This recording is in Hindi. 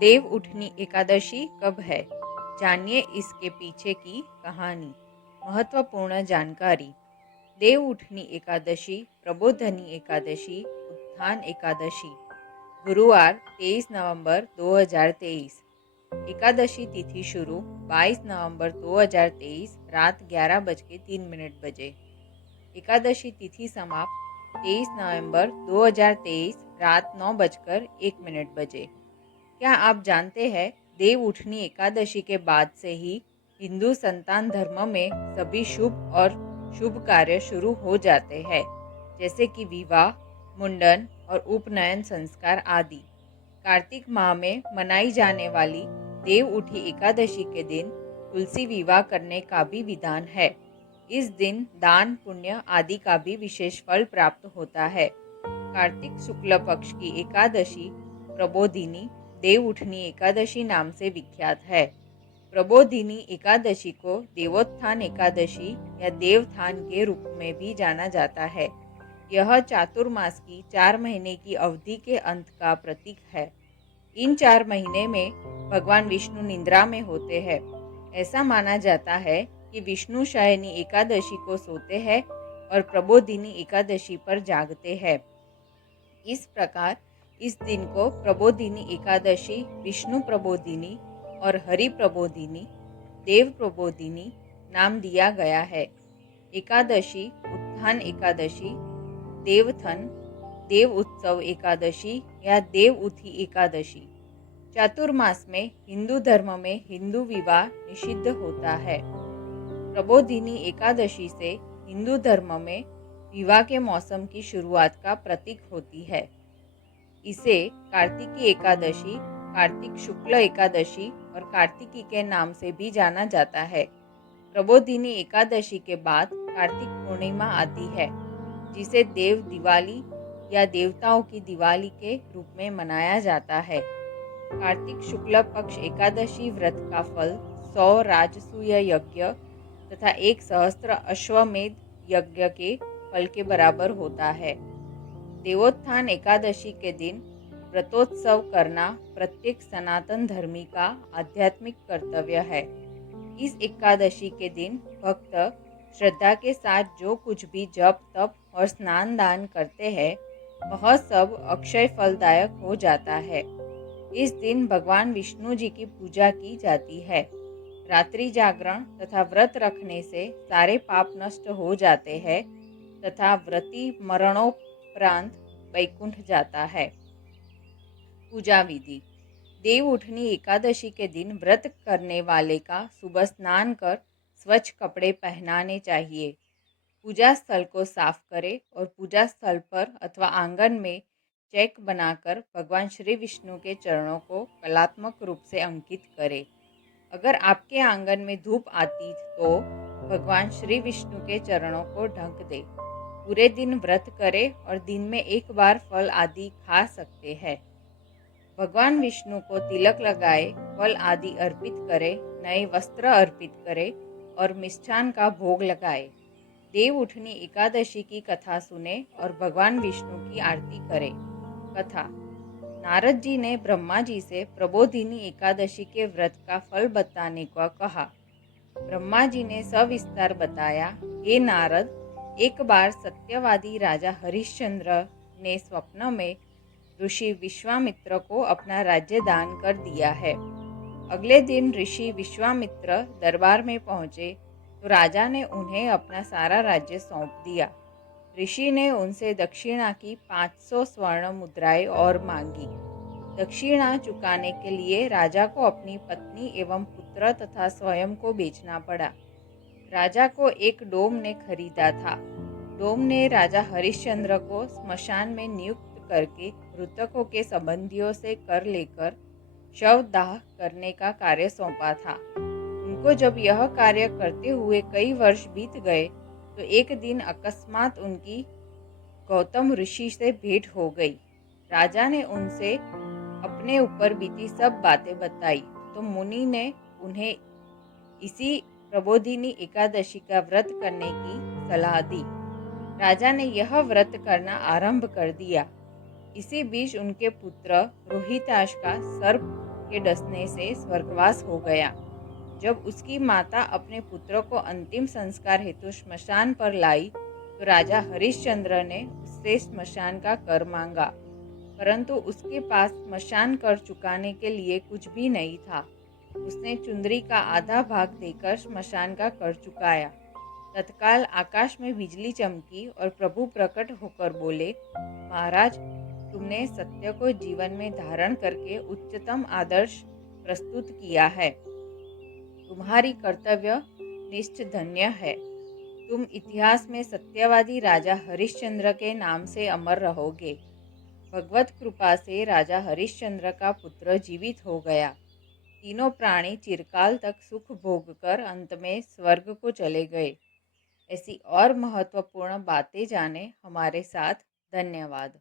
देव उठनी एकादशी कब है? जानिए इसके पीछे की कहानी। महत्वपूर्ण जानकारी। देव उठनी एकादशी, प्रबोधनी एकादशी, उत्थान एकादशी। गुरुवार 23 नवंबर 2023। एकादशी तिथि शुरू 22 नवंबर 2023 रात 11:03 बजे। एकादशी तिथि समाप्त 23 नवंबर 2023 रात 9:01 बजे। क्या आप जानते हैं, देव उठनी एकादशी के बाद से ही हिंदू संतान धर्म में सभी शुभ और शुभ कार्य शुरू हो जाते हैं, जैसे कि विवाह, मुंडन और उपनयन संस्कार आदि। कार्तिक माह में मनाई जाने वाली देव उठी एकादशी के दिन तुलसी विवाह करने का भी विधान है। इस दिन दान पुण्य आदि का भी विशेष फल प्राप्त होता है। कार्तिक शुक्ल पक्ष की एकादशी प्रबोधिनी देव उठनी एकादशी नाम से विख्यात है। प्रबोधिनी एकादशी को देवोत्थान एकादशी या देवथान के रूप में भी जाना जाता है। यह चातुर्मास की 4 महीने की अवधि के अंत का प्रतीक है। इन 4 महीने में भगवान विष्णु निद्रा में होते हैं। ऐसा माना जाता है कि विष्णु शयनी एकादशी को सोते हैं और प्रबोधिनी एकादशी पर जागते हैं। इस प्रकार इस दिन को प्रबोधिनी एकादशी, विष्णु प्रबोधिनी और हरि प्रबोधिनी, देव प्रबोधिनी नाम दिया गया है। एकादशी, उत्थान एकादशी, देवथन, देव उत्सव एकादशी या देव उठी एकादशी। चातुर्मास में हिंदू धर्म में हिंदू विवाह निषिद्ध होता है। प्रबोधिनी एकादशी से हिंदू धर्म में विवाह के मौसम की शुरुआत का प्रतीक होती है। इसे कार्तिकी एकादशी, कार्तिक शुक्ल एकादशी और कार्तिकी के नाम से भी जाना जाता है। प्रबोधिनी एकादशी के बाद कार्तिक पूर्णिमा आती है, जिसे देव दिवाली या देवताओं की दिवाली के रूप में मनाया जाता है। कार्तिक शुक्ल पक्ष एकादशी व्रत का फल 100 राजसूय यज्ञ तथा 1 सहस्त्र अश्वमेध यज्ञ के फल के बराबर होता है। देवोत्थान एकादशी के दिन व्रतोत्सव करना प्रत्येक सनातन धर्मी का आध्यात्मिक कर्तव्य है। इस एकादशी के दिन भक्त श्रद्धा के साथ जो कुछ भी जप तप और स्नान दान करते हैं, वह सब अक्षय फलदायक हो जाता है। इस दिन भगवान विष्णु जी की पूजा की जाती है। रात्रि जागरण तथा व्रत रखने से सारे पाप नष्ट हो जाते हैं तथा व्रती मरणोपरांत वैकुंठ जाता है। पूजा विधि। देव उठनी एकादशी के दिन व्रत करने वाले का सुबह स्नान कर स्वच्छ कपड़े पहनाने चाहिए। पूजा स्थल को साफ करें और पूजा स्थल पर अथवा आंगन में चैक बनाकर भगवान श्री विष्णु के चरणों को कलात्मक रूप से अंकित करें। अगर आपके आंगन में धूप आती तो भगवान श्री विष्णु के चरणों को ढक दे। पूरे दिन व्रत करें और दिन में एक बार फल आदि खा सकते हैं। भगवान विष्णु को तिलक लगाए, फल आदि अर्पित करें, नए वस्त्र अर्पित करें और मिष्ठान का भोग लगाए। देव उठनी एकादशी की कथा सुने और भगवान विष्णु की आरती करें। कथा। नारद जी ने ब्रह्मा जी से प्रबोधिनी एकादशी के व्रत का फल बताने को कहा। ब्रह्मा जी ने सविस्तार बताया। हे नारद, एक बार सत्यवादी राजा हरिश्चंद्र ने स्वप्न में ऋषि विश्वामित्र को अपना राज्य दान कर दिया है। अगले दिन ऋषि विश्वामित्र दरबार में पहुंचे तो राजा ने उन्हें अपना सारा राज्य सौंप दिया। ऋषि ने उनसे दक्षिणा की 500 स्वर्ण मुद्राएं और मांगी। दक्षिणा चुकाने के लिए राजा को अपनी पत्नी एवं पुत्र तथा स्वयं को बेचना पड़ा। राजा को एक डोम ने खरीदा था। डोम ने राजा हरिश्चंद्र को स्मशान में नियुक्त करके मृतकों के संबंधियों से कर लेकर शव दाह करने का कार्य सौंपा था। उनको जब यह कार्य करते हुए कई वर्ष बीत गए तो एक दिन अकस्मात उनकी गौतम ऋषि से भेंट हो गई। राजा ने उनसे अपने ऊपर बीती सब बातें बताई तो मुनि ने उन्हें इसी प्रबोधिनी एकादशी का व्रत करने की सलाह दी। राजा ने यह व्रत करना आरंभ कर दिया। इसी बीच उनके पुत्र रोहिताश का सर्प के डसने से स्वर्गवास हो गया। जब उसकी माता अपने पुत्र को अंतिम संस्कार हेतु श्मशान पर लाई तो राजा हरिश्चंद्र ने उससे श्मशान का कर मांगा, परंतु उसके पास स्मशान कर चुकाने के लिए कुछ भी नहीं था। उसने चुंदरी का आधा भाग देकर श्मशान का कर चुकाया। तत्काल आकाश में बिजली चमकी और प्रभु प्रकट होकर बोले, महाराज, तुमने सत्य को जीवन में धारण करके उच्चतम आदर्श प्रस्तुत किया है। तुम्हारी कर्तव्य निष्ठ धन्य है। तुम इतिहास में सत्यवादी राजा हरिश्चंद्र के नाम से अमर रहोगे। भगवत कृपा से राजा हरिश्चंद्र का पुत्र जीवित हो गया। तीनों प्राणी चिरकाल तक सुख भोगकर अंत में स्वर्ग को चले गए। ऐसी और महत्वपूर्ण बातें जाने हमारे साथ। धन्यवाद।